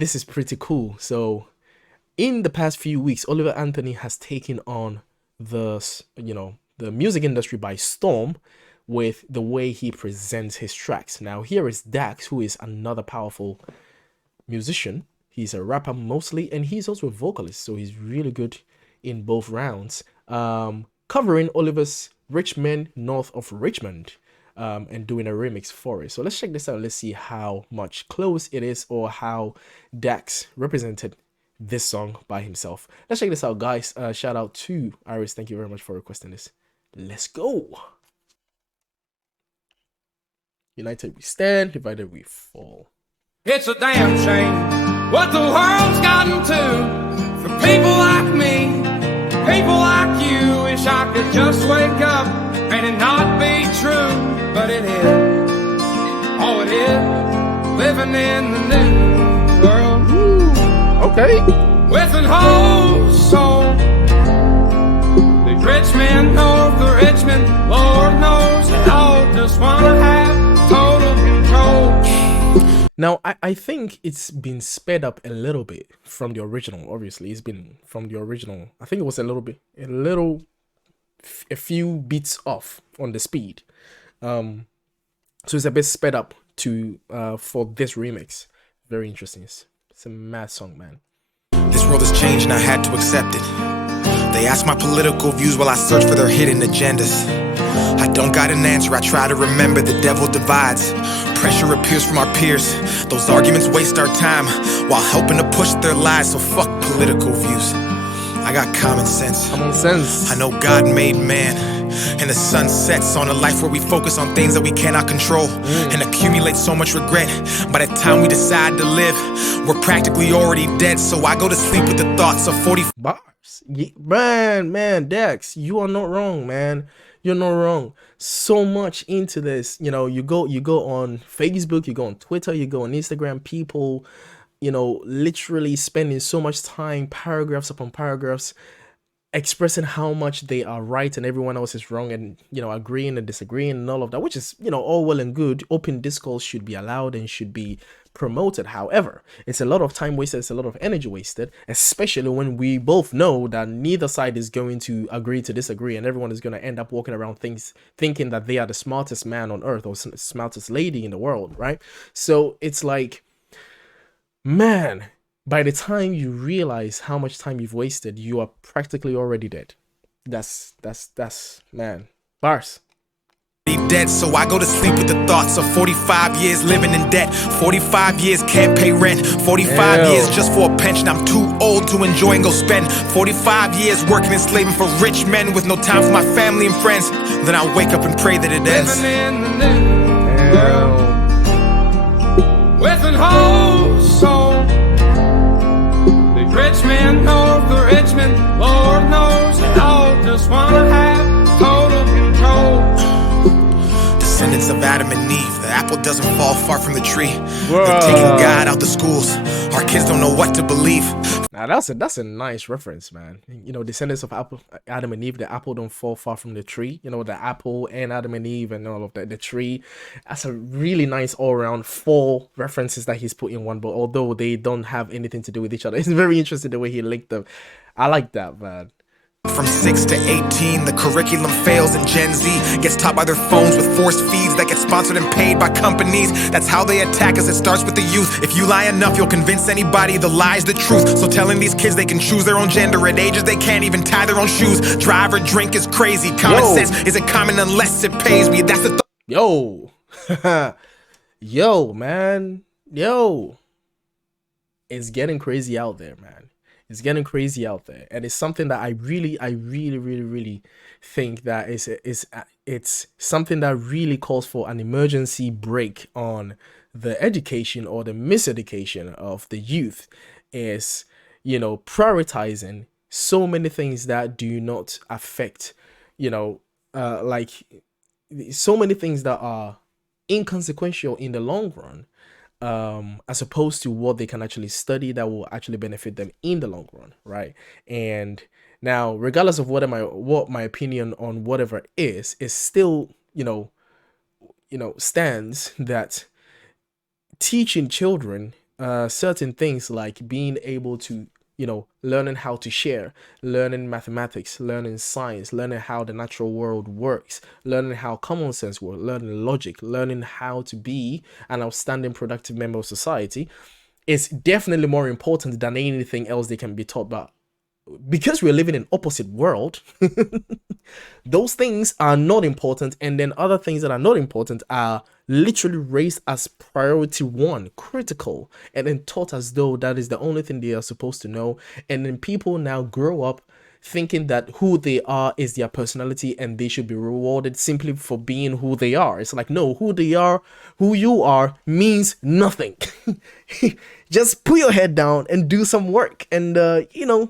this is pretty cool. So in the past few weeks, Oliver Anthony has taken on the music industry by storm with the way he presents his tracks. Now here is Dax, who is another powerful musician. He's a rapper mostly, and he's also a vocalist, so he's really good in both rounds. Covering Oliver's Richmond, north of Richmond, and doing a remix for it. So let's check this out. Let's see how much close it is, or how Dax represented this song by himself. Let's check this out, guys. Shout out to Iris. Thank you very much for requesting this. Let's go. United we stand, divided we fall. It's a damn shame what the world's gotten to. For people like me, people like you. Wish I could just wake up and it not be true. But it is, oh it is, living in the new world. Okay. With an whole soul. The Richmond, north of Richmond, Lord knows it all. Just wanna have total control. Now, I think it's been sped up a little bit from the original. Obviously, it's been from the original. I think it was a few beats off on the speed. So it's a bit sped up to for this remix. Very interesting. It's a mad song, man. This world has changed and I had to accept it. They ask my political views while I search for their hidden agendas. I don't got an answer, I try to remember the devil divides. Pressure appears from our peers. Those arguments waste our time while helping to push their lies. So fuck political views. I got common sense. Common sense. I know God made man, and the sun sets on a life where we focus on things that we cannot control and accumulate so much regret. By the time we decide to live, we're practically already dead. So I go to sleep with the thoughts of 40 bars. Yeah, man, Dex, you are not wrong, man. You're not wrong. So much into this. You know, you go on Facebook, you go on Twitter, you go on Instagram, people, you know, literally spending so much time, paragraphs upon paragraphs, expressing how much they are right and everyone else is wrong, and, you know, agreeing and disagreeing and all of that, which is, you know, all well and good. Open discourse should be allowed and should be promoted. However, it's a lot of time wasted, it's a lot of energy wasted, especially when we both know that neither side is going to agree to disagree, and everyone is going to end up walking around thinking that they are the smartest man on earth or smartest lady in the world, right? So it's like, man, by the time you realize how much time you've wasted, you are practically already dead. That's man, bars. dead. So I go to sleep with the thoughts of 45 years living in debt. 45 years can't pay rent. 45 years just for a pension. I'm too old to enjoy and go spend. 45 years working and slaving for rich men with no time for my family and friends. Then I wake up and pray that it ends. Living in the new world with an whole soul. The Richmond, north of Richmond, Lord knows it all. Just wanna have total control. Descendants of Adam and Eve, the apple doesn't fall far from the tree. They're taking God out the schools. Our kids don't know what to believe. Now that's a nice reference, man. You know, descendants of Adam and Eve, the apple don't fall far from the tree. You know, the apple and Adam and Eve and all of that, the tree. That's a really nice all-around 4 references that he's put in one, but although they don't have anything to do with each other, it's very interesting the way he linked them. I like that, man. From 6 to 18, the curriculum fails and Gen Z gets taught by their phones with forced feeds that get sponsored and paid by companies. That's how they attack us, it starts with the youth. If you lie enough, you'll convince anybody the lie's the truth. So telling these kids they can choose their own gender at ages they can't even tie their own shoes. Drive or drink is crazy. Common sense isn't common unless it pays me. That's the Yo. Yo, man. Yo. It's getting crazy out there, man. It's getting crazy out there, and it's something that I really think that it's something that really calls for an emergency break on the education or the miseducation of the youth. Is, you know, prioritizing so many things that do not affect, you know, like so many things that are inconsequential in the long run. As opposed to what they can actually study that will actually benefit them in the long run, right? And now, regardless of what my opinion on whatever is still, you know, stands that teaching children certain things like being able to, learning how to share, learning mathematics, learning science, learning how the natural world works, learning how common sense works, learning logic, learning how to be an outstanding productive member of society is definitely more important than anything else they can be taught about. Because we're living in opposite world, those things are not important, and then other things that are not important are literally raised as priority one, critical, and then taught as though that is the only thing they are supposed to know. And then people now grow up thinking that who they are is their personality and they should be rewarded simply for being who they are. It's like, no, who they are, who you are means nothing. Just put your head down and do some work and,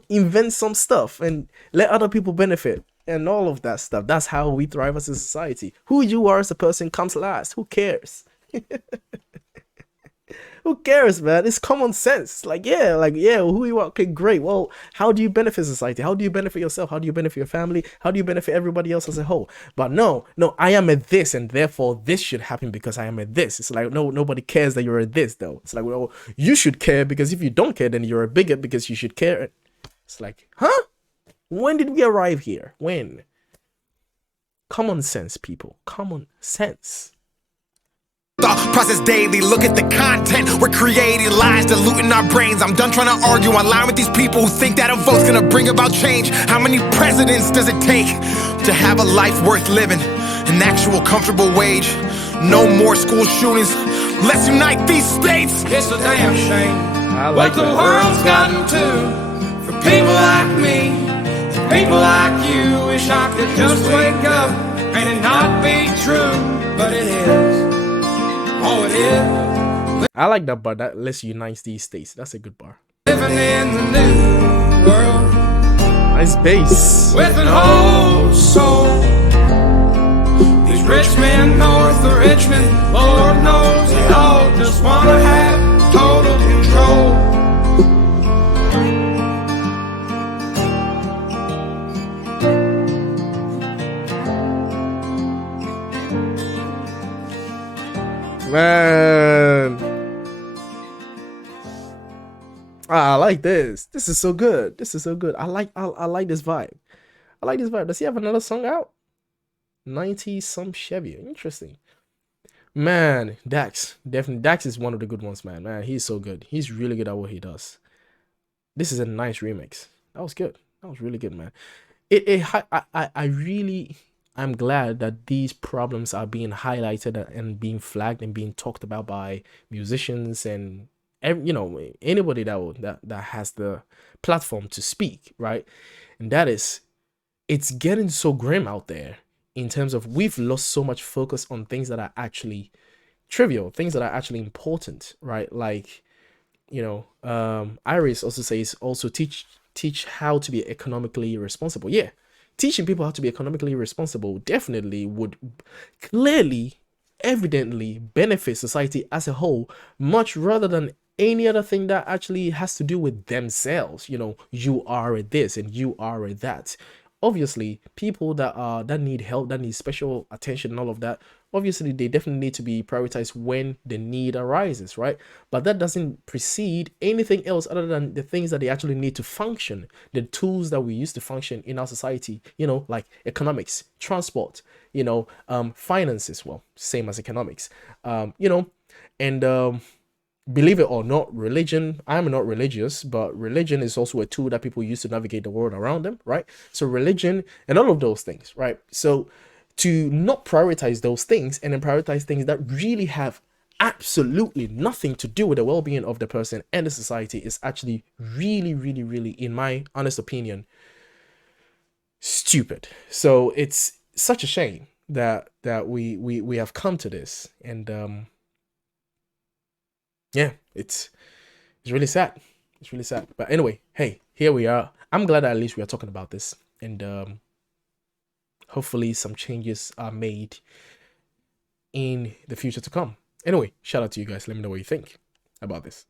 invent some stuff and let other people benefit and all of that stuff. That's how we thrive as a society. Who you are as a person comes last. Who cares? Who cares, man? It's common sense. Who you are. Okay, great. Well, how do you benefit society? How do you benefit yourself? How do you benefit your family? How do you benefit everybody else as a whole? But no, I am a this, and therefore this should happen because I am a this. It's like, no, nobody cares that you're a this, though. It's like, well, you should care, because if you don't care, then you're a bigot because you should care. It's like, huh? When did we arrive here? When? Common sense, people. Common sense. Thought process daily, look at the content we're creating, lies diluting our brains. I'm done trying to argue online with these people who think that a vote's gonna bring about change. How many presidents does it take to have a life worth living? An actual comfortable wage, no more school shootings. Let's unite these states. It's a damn shame like what the that. world's gotten to for people like me, for people like you. Wish I could just wake up and it not be true, but it is. Oh, it is. I like that bar. That let's unite these states. That's a good bar. Living in the new world Nice bass. with an whole soul. These rich men north of Richmond, Lord knows they all just wanna have total control. Man, I like this. This is so good. This is so good. I like this vibe. I like this vibe. Does he have another song out? 90 some Chevy. Interesting. Man, Dax. Definitely. Dax is one of the good ones, man. Man, he's so good. He's really good at what he does. This is a nice remix. That was good. That was really good, man. I'm glad that these problems are being highlighted and being flagged and being talked about by musicians and anybody that has the platform to speak, right? And that is, it's getting so grim out there in terms of we've lost so much focus on things that are actually trivial, things that are actually important, right? Like, Iris also says teach how to be economically responsible. Yeah. Teaching people how to be economically responsible definitely would clearly, evidently benefit society as a whole, much rather than any other thing that actually has to do with themselves. You are a this and you are a that. Obviously, people that need help, that need special attention and all of that, obviously they definitely need to be prioritized when the need arises, right? But that doesn't precede anything else other than the things that they actually need to function, the tools that we use to function in our society, like economics, transport, finances, well, same as economics, and believe it or not, religion. I'm not religious, but religion is also a tool that people use to navigate the world around them, right? So religion and all of those things, right? So to not prioritize those things and then prioritize things that really have absolutely nothing to do with the well-being of the person and the society is actually really, really, really, in my honest opinion, stupid. So it's such a shame that we have come to this, and yeah, it's really sad. It's really sad. But anyway, hey, here we are. I'm glad that at least we are talking about this, and hopefully some changes are made in the future to come. Anyway, shout out to you guys. Let me know what you think about this.